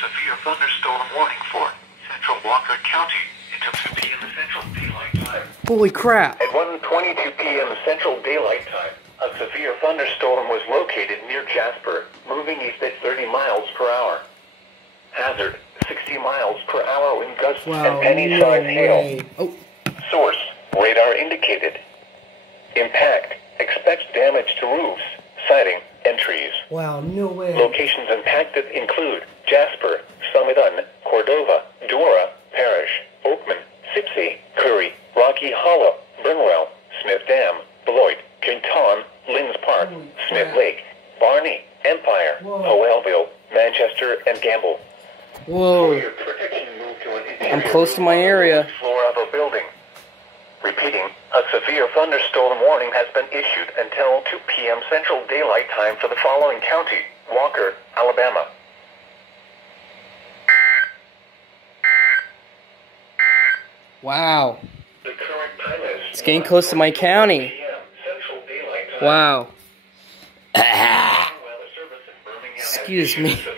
severe thunderstorm warning for central Walker County until 2 p.m. Central Daylight Time. Holy crap. At 1:22 p.m. Central Daylight Time, a severe thunderstorm was located near Jasper, moving east at 30 miles per hour. Hazard, 60 miles per hour wind gusts and penny-sized hail. Oh. Source, radar indicated. Impact, expects damage to roofs, siding, and trees. Wow, no way. Locations impacted include Jasper, Summiton, Cordova, Dora, Parish, Oakman, Sipsey, Curry, Rocky Hollow, Burnwell, Smith Dam, Beloit, Quinton, Linns Park, Smith Lake, Barney, Empire, Howellville, Manchester, and Gamble. Whoa. For your protection, move to an I'm close to my area. Floor of a building. Repeating, a severe thunderstorm warning has been issued until 2 p.m. Central Daylight Time for the following county: Walker, Alabama. Wow. The current time is It's getting close to my county. Central Daylight Time. Wow. Weather Service in Birmingham has Excuse me. issued